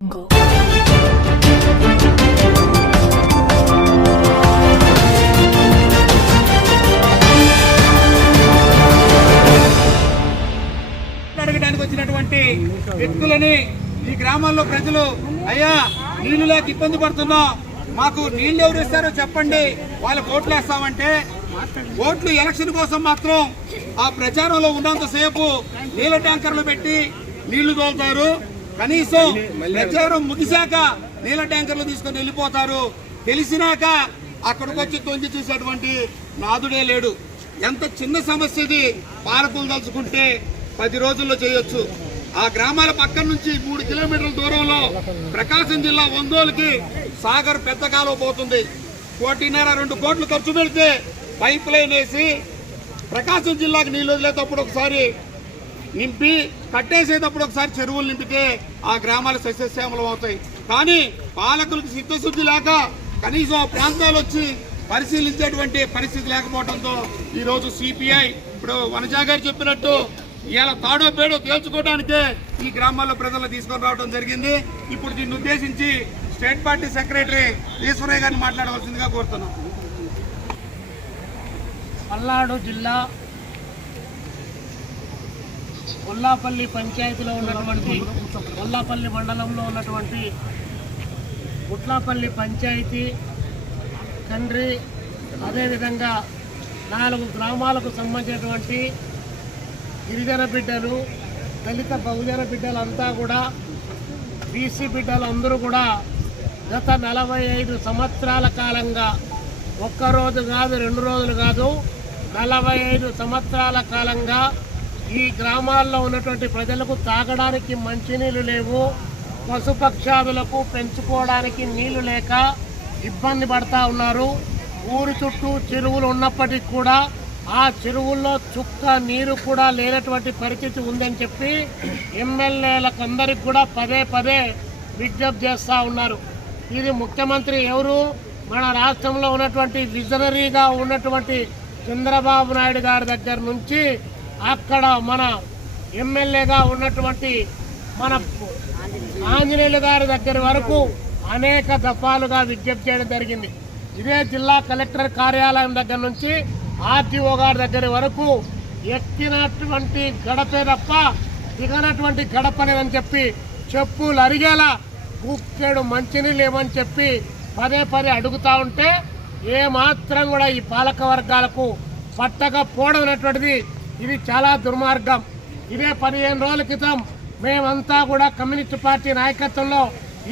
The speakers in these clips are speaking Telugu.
Go. అడగడానికి వచ్చినటువంటి వ్యక్తులని ఈ గ్రామాల్లో ప్రజలు అయ్యా నీళ్లు లేక ఇబ్బంది పడుతున్నాం, మాకు నీళ్లు ఎవరు ఇస్తారో చెప్పండి, వాళ్ళకి ఓట్లు వేస్తామంటే ఓట్లు ఎలక్షన్ కోసం మాత్రం ఆ ప్రచారంలో ఉన్నంతసేపు నీళ్ళ ట్యాంకర్లు పెట్టి నీళ్లు తోలుతారు. కనీసం ప్రచారం ముగిశాక నీళ్ళ ట్యాంకర్లు తీసుకొని వెళ్ళిపోతారు. తెలిసినాక అక్కడికి వచ్చి తొంగి చూసేటువంటి నాదుడే లేడు. ఎంత చిన్న సమస్య ఇది, పాలకులు తలుచుకుంటే 10 రోజుల్లో చేయొచ్చు. ఆ గ్రామాల పక్కన నుంచి 3 కిలోమీటర్ల దూరంలో ప్రకాశం జిల్లా ఒంగోలుకి సాగర్ పెద్ద కాలువ పోతుంది. 1.5-2 కోట్లు ఖర్చు పెడితే పైప్ లైన్ వేసి ప్రకాశం జిల్లాకు నీళ్ళు వదిలేటప్పుడు ఒకసారి నింపి కట్టేసేటప్పుడు ఒకసారి చెరువులు నింపితే ఆ గ్రామాలు సస్యశ్యామలం అవుతాయి. కానీ పాలకులకు చిత్తశుద్ధి లేక కనీసం ఆ ప్రాంతాలు వచ్చి పరిశీలించేటువంటి పరిస్థితి లేకపోవడంతో ఈరోజు సిపిఐ ఇప్పుడు వనజా గారు చెప్పినట్టు ఇలా తాడో పేడో తేల్చుకోవడానికే ఈ గ్రామాల్లో ప్రజలను తీసుకొని రావడం జరిగింది. ఇప్పుడు దీన్ని ఉద్దేశించి స్టేట్ పార్టీ సెక్రటరీ ఈశ్వరయ్య గారిని మాట్లాడవలసిందిగా కోరుతున్నాం. పల్నాడు జిల్లా కొల్లాపల్లి పంచాయతీలో ఉన్నటువంటి కొల్లాపల్లి మండలంలో ఉన్నటువంటి గుట్లాపల్లి పంచాయతీ తండ్రి, అదేవిధంగా 4 గ్రామాలకు సంబంధించినటువంటి గిరిజన బిడ్డలు, దళిత బహుజన బిడ్డలంతా కూడా, బీసీ బిడ్డలు అందరూ కూడా గత 45 సంవత్సరాల కాలంగా ఒక్కరోజు కాదు, 2 రోజులు కాదు, 45 సంవత్సరాల కాలంగా ఈ గ్రామాల్లో ఉన్నటువంటి ప్రజలకు తాగడానికి మంచినీళ్ళు లేవు, పశుపక్షాదులకు పెంచుకోవడానికి నీళ్లు లేక ఇబ్బంది పడతా ఉన్నారు. ఊరి చుట్టూ చెరువులు ఉన్నప్పటికీ కూడా ఆ చెరువుల్లో చుక్క నీరు కూడా లేనటువంటి పరిస్థితి ఉందని చెప్పి ఎమ్మెల్యేలకు అందరికి కూడా పదే విజ్ఞప్తి చేస్తూ ఉన్నారు. ఇది ముఖ్యమంత్రి ఎవరు, మన రాష్ట్రంలో ఉన్నటువంటి విజనరీగా ఉన్నటువంటి చంద్రబాబు నాయుడు గారి దగ్గర నుంచి అక్కడ మన ఎమ్మెల్యేగా ఉన్నటువంటి మన ఆంజనేయులు గారి దగ్గర వరకు అనేక దఫాలుగా విజ్ఞప్తి చేయడం జరిగింది. ఇదే జిల్లా కలెక్టర్ కార్యాలయం దగ్గర నుంచి ఆర్టీఓ గారి దగ్గర వరకు ఎక్కినటువంటి గడపే తప్ప దిగనటువంటి గడపలేదని చెప్పి చెప్పులు అరిగేలా గుక్కెడు మంచినీళ్ళు ఏమని చెప్పి పదే అడుగుతూ ఉంటే ఏమాత్రం కూడా ఈ పాలక వర్గాలకు పట్టకపోవడం అనేటువంటిది ఇది చాలా దుర్మార్గం. ఇదే 15 రోజుల క్రితం మేమంతా కూడా కమ్యూనిస్ట్ పార్టీ నాయకత్వంలో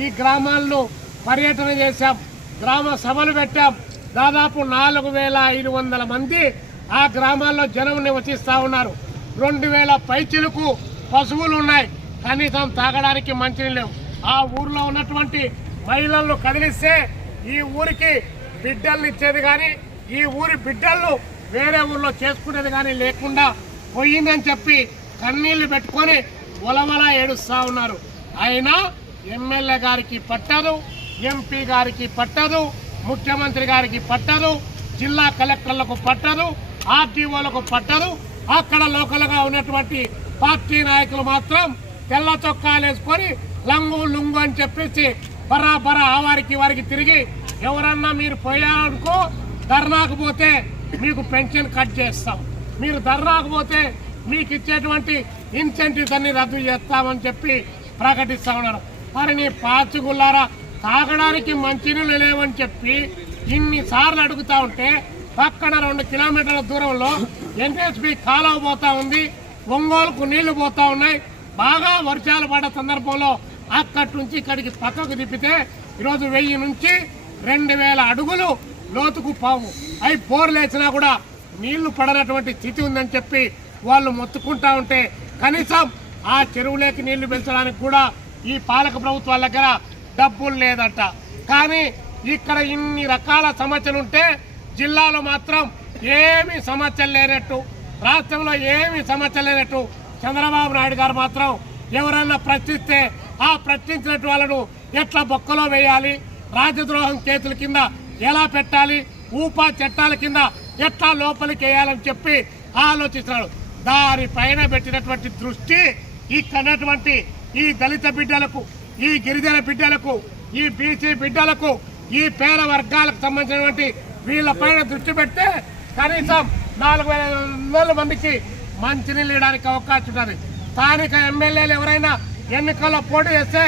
ఈ గ్రామాలను పర్యటన చేశాం, గ్రామ సభలు పెట్టాం. దాదాపు 4500 మంది ఆ గ్రామాల్లో జనం నివసిస్తూ ఉన్నారు. 2000 పైచిలకు పశువులు ఉన్నాయి, కనీసం తాగడానికి మంచినీళ్ళు లేవు. ఆ ఊర్లో ఉన్నటువంటి మహిళలను కదిలిస్తే ఈ ఊరికి బిడ్డల్ని ఇచ్చేది కానీ, ఈ ఊరి బిడ్డలను వేరే ఊర్లో చేసుకునేది కానీ లేకుండా పోయిందని చెప్పి కన్నీళ్లు పెట్టుకొని ఒలవల ఏడుస్తూ ఉన్నారు. అయినా ఎమ్మెల్యే గారికి పట్టదు, ఎంపీ గారికి పట్టదు, ముఖ్యమంత్రి గారికి పట్టదు, జిల్లా కలెక్టర్లకు పట్టదు, ఆర్టీఓలకు పట్టదు. అక్కడ లోకల్గా ఉన్నటువంటి పార్టీ నాయకులు మాత్రం తెల్ల చొక్కాలు వేసుకొని లుంగు అని చెప్పేసి బరాబరా వారికి తిరిగి ఎవరన్నా మీరు పోయారనుకో ధర్నాకు పోతే మీకు పెన్షన్ కట్ చేస్తాం, మీరు ధర్నాకు పోతే మీకు ఇచ్చేటువంటి ఇన్సెంటివ్స్ అన్ని రద్దు చేస్తామని చెప్పి ప్రకటిస్తా ఉన్నారు. మరి నీ పాచిగుల్లారా, తాగడానికి మంచినీళ్ళు లేవని చెప్పి ఇన్నిసార్లు అడుగుతా ఉంటే పక్కన 2 కిలోమీటర్ల దూరంలో ఎన్ఎస్పి కాలువ పోతా ఉంది, ఒంగోలుకు నీళ్లు పోతా ఉన్నాయి. బాగా వర్షాలు పడ్డ సందర్భంలో అక్కడి నుంచి ఇక్కడికి పక్కకు తిప్పితే ఈరోజు 1000 నుంచి 2000 అడుగులు లోతుకు పాము అవి బోర్లు వేసినా కూడా నీళ్లు పడనటువంటి స్థితి ఉందని చెప్పి వాళ్ళు మొత్తుకుంటా ఉంటే కనీసం ఆ చెరువులోకి నీళ్లు పెంచడానికి కూడా ఈ పాలక ప్రభుత్వాల దగ్గర డబ్బులు లేదట. కానీ ఇక్కడ ఇన్ని రకాల సమస్యలు ఉంటే జిల్లాలో మాత్రం ఏమీ సమస్యలు లేనట్టు, రాష్ట్రంలో ఏమీ సమస్యలు లేనట్టు చంద్రబాబు నాయుడు గారు మాత్రం ఎవరన్నా ప్రశ్నిస్తే ఆ ప్రశ్నించినట్టు వాళ్ళను ఎట్లా బొక్కలో వేయాలి, రాజద్రోహం కేసుల కింద ఎలా పెట్టాలి, ఊపా చట్టాల కింద ఎట్లా లోపలికి వేయాలని చెప్పి ఆలోచిస్తున్నాడు. దానిపైన పెట్టినటువంటి దృష్టి ఈ కన్నటువంటి ఈ దళిత బిడ్డలకు ఈ గిరిజన బిడ్డలకు, ఈ బీసీ బిడ్డలకు, ఈ పేద వర్గాలకు సంబంధించినటువంటి వీళ్ళ పైన దృష్టి పెడితే కనీసం 4,500 మందికి మంచినీళ్ళు ఇవ్వడానికి అవకాశం ఉంటుంది. స్థానిక ఎమ్మెల్యేలు ఎవరైనా ఎన్నికల్లో పోటీ చేస్తే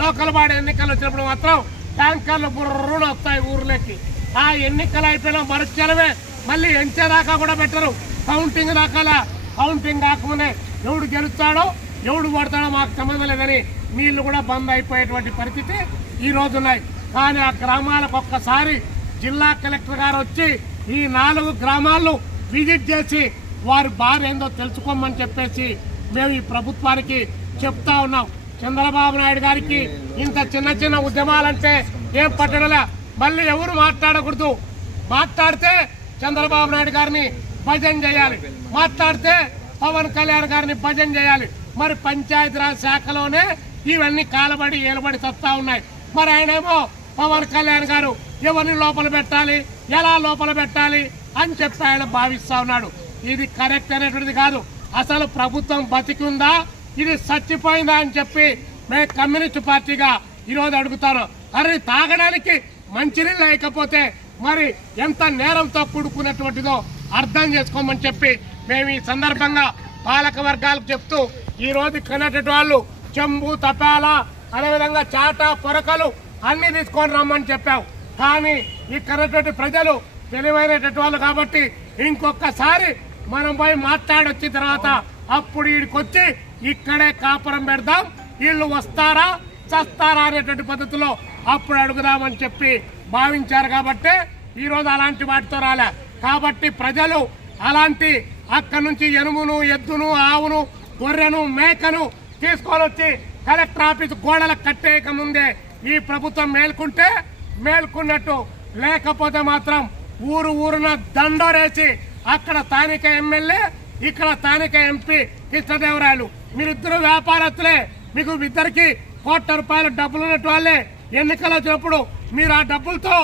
లోకల్ బాడీ ఎన్నికలు వచ్చినప్పుడు మాత్రం ట్యాంకర్లు బుర్రున వస్తాయి ఊర్లోకి. ఆ ఎన్నికలు అయిపోయిన మరుక్షణమే మళ్ళీ ఎంచేదాకా కూడా పెట్టరు. కౌంటింగ్ దాకా కౌంటింగ్ కాకముందే ఎవడు గెలుస్తాడో ఎవడు కొడతాడో మాకు సంబంధం లేదని నీళ్లు కూడా బంద్ అయిపోయేటువంటి పరిస్థితి ఈ రోజు ఉన్నాయి. కానీ ఆ గ్రామాలకు ఒక్కసారి జిల్లా కలెక్టర్ గారు వచ్చి ఈ 4 గ్రామాలను విజిట్ చేసి వారి బాధ ఏందో తెలుసుకోమని చెప్పేసి మేము ఈ ప్రభుత్వానికి చెప్తా ఉన్నాం. చంద్రబాబు నాయుడు గారికి ఇంత చిన్న చిన్న ఉద్యమాలంటే ఏం పట్టడలే. మళ్ళీ ఎవరు మాట్లాడకూడదు. మాట్లాడితే చంద్రబాబు నాయుడు గారిని భజన చేయాలి, మాట్లాడితే పవన్ కళ్యాణ్ గారిని భజన చేయాలి. మరి పంచాయతీరాజ్ శాఖలోనే ఇవన్నీ కాలబడి ఏలబడి సత్తా ఉన్నాయి. మరి ఆయనేమో పవన్ కళ్యాణ్ గారు ఎవరిని లోపల పెట్టాలి, ఎలా లోపల పెట్టాలి అని చెప్పి ఆయన భావిస్తా ఉన్నాడు. ఇది కరెక్ట్ అనేటువంటిది కాదు. అసలు ప్రభుత్వం బతికుందా, ఇది చచ్చిపోయిందా అని చెప్పి మేము కమ్యూనిస్ట్ పార్టీగా ఈరోజు అడుగుతాను. అరే తాగడానికి మంచినీళ్ళు లేకపోతే మరి ఎంత నేరంతో కూడుకున్నటువంటిదో అర్థం చేసుకోమని చెప్పి మేము ఈ సందర్భంగా పాలక వర్గాలకు చెప్తూ ఈ రోజు కొనేటటువంటి వాళ్ళు చెంబు, తపాల, అదేవిధంగా చాట, పొరకలు అన్ని తీసుకొని రమ్మని చెప్పావు. కానీ ఇక్కడటువంటి ప్రజలు తెలివైనటువంటి వాళ్ళు కాబట్టి ఇంకొకసారి మనం పోయి మాట్లాడొచ్చిన తర్వాత అప్పుడు వీడికొచ్చి ఇక్కడే కాపురం పెడదాం, వీళ్ళు వస్తారా చస్తారా అనేటువంటి పద్ధతిలో అప్పుడు అడుగుదామని చెప్పి భావించారు. కాబట్టి ఈరోజు అలాంటి వాటితో రాలే. కాబట్టి ప్రజలు అలాంటి అక్కడి నుంచి ఎనుమును, ఎద్దును, ఆవును, గొర్రెను, మేకను తీసుకొని వచ్చి కలెక్టర్ ఆఫీసు గోడలకు కట్టేయక ముందే ఈ ప్రభుత్వం మేల్కుంటే మేల్కున్నట్టు, లేకపోతే మాత్రం ఊరున దండోరేసి అక్కడ స్థానిక ఎమ్మెల్యే, ఇక్కడ స్థానిక ఎంపీ కృష్ణదేవరాయలు మీరిద్దరు వ్యాపారస్తులే. మీకు ఇద్దరికి ₹1,00,00,000 డబ్బులు ఉన్నట్టు వాళ్ళే. ఎన్నికలు వచ్చినప్పుడు మీరు ఆ డబ్బులతో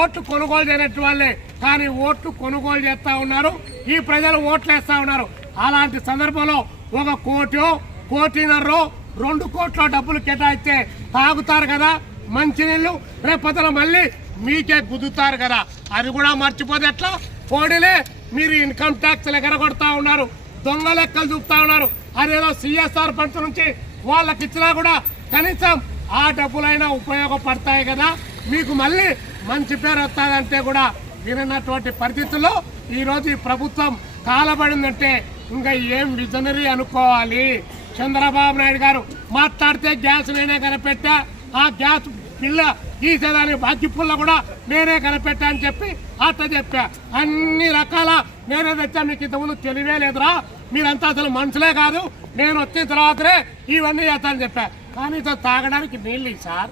ఓట్లు కొనుగోలు చేయనట్టు వాళ్ళే. కానీ ఓట్లు కొనుగోలు చేస్తా ఉన్నారు, ఈ ప్రజలు ఓట్లు వేస్తా ఉన్నారు. అలాంటి సందర్భంలో 1 కోటో, 1.5 2 కోట్ల డబ్బులు కేటాయిస్తే తాగుతారు కదా మంచినీళ్ళు, రేపొద్దున మళ్ళీ మీకే గుద్దుతారు కదా. అది కూడా మర్చిపోతే ఎట్లా? పోడీలే మీరు ఇన్కమ్ ట్యాక్స్ ఎగరగొడతా ఉన్నారు, దొంగ లెక్కలు చూపుతా ఉన్నారు. అదేదో CSR ఫండ్స్ నుంచి వాళ్ళకి ఇచ్చినా కూడా కనీసం ఆ డబ్బులైనా ఉపయోగపడతాయి కదా, మీకు మళ్ళీ మంచి పేరు వస్తుందంటే కూడా వినటువంటి పరిస్థితుల్లో ఈరోజు ఈ ప్రభుత్వం కాలబడిందంటే ఇంకా ఏం విజనరీ అనుకోవాలి. చంద్రబాబు నాయుడు గారు మాట్లాడితే గ్యాస్ నేనే కనిపెట్టా, ఆ గ్యాస్ పిల్ల తీసేదాని బాకీ పుల్ల కూడా నేనే కనిపెట్టా అని చెప్పి అట్లా చెప్పా. అన్ని రకాల నేనే తెచ్చా, మీకు ఇంతకుముందు తెలివే లేదురా, మీరంతా అసలు మనుషులే కాదు, నేను వచ్చిన తర్వాతనే ఇవన్నీ చేస్తానని చెప్పా. కానీ తాగడానికి నీళ్ళు సార్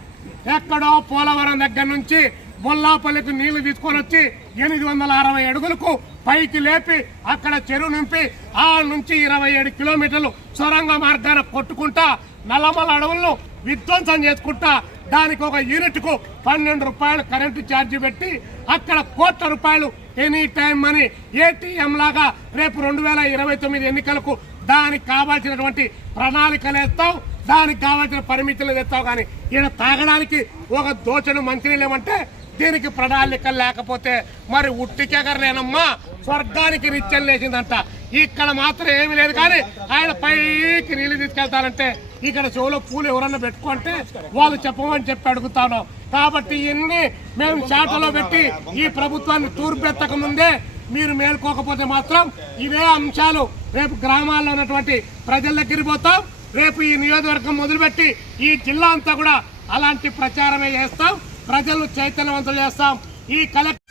ఎక్కడో పోలవరం దగ్గర నుంచి బొల్లాపల్లికి నీళ్లు తీసుకొని వచ్చి 860 అడుగులకు పైకి లేపి అక్కడ చెరువు నింపి ఆ నుంచి 27 కిలోమీటర్లు సొరంగ మార్గాన కొట్టుకుంటా నల్లమల అడవులను విధ్వంసం చేసుకుంటా దానికి ఒక యూనిట్కు ₹12 కరెంటు ఛార్జీ పెట్టి అక్కడ ₹1,00,00,000 ఎనీ టైం అని ATM లాగా రేపు 2029 ఎన్నికలకు దానికి కావాల్సినటువంటి ప్రణాళికలు వేస్తాం, దానికి కావాల్సిన పరిమితులు తెస్తావు. కానీ ఈయన తాగడానికి ఒక దోచను మంచినీళ్ళు ఏమంటే దీనికి ప్రణాళికలు లేకపోతే మరి ఉట్టికెగరలేనమ్మా స్వర్గానికి నిత్యం లేచిందంట. ఇక్కడ మాత్రం ఏమీ లేదు. కానీ ఆయన పైకి నీళ్లు తీసుకెళ్తారంటే ఇక్కడ చెవులో పూలు ఎవరన్నా పెట్టుకుంటే వాళ్ళు చెప్పమని చెప్పి అడుగుతాను. కాబట్టి ఇన్ని మేము చాటలో పెట్టి ఈ ప్రభుత్వాన్ని తూర్పెత్తక ముందే మీరు మేల్కోకపోతే మాత్రం ఇవే అంశాలు రేపు గ్రామాల్లో ఉన్నటువంటి ప్రజల దగ్గరికి పోతాం. రేపు ఈ నియోజకవర్గం మొదలుపెట్టి ఈ జిల్లా అంతా కూడా అలాంటి ప్రచారమే చేస్తాం, ప్రజలను చైతన్యవంతులు చేస్తాం. ఈ కలెక్టర్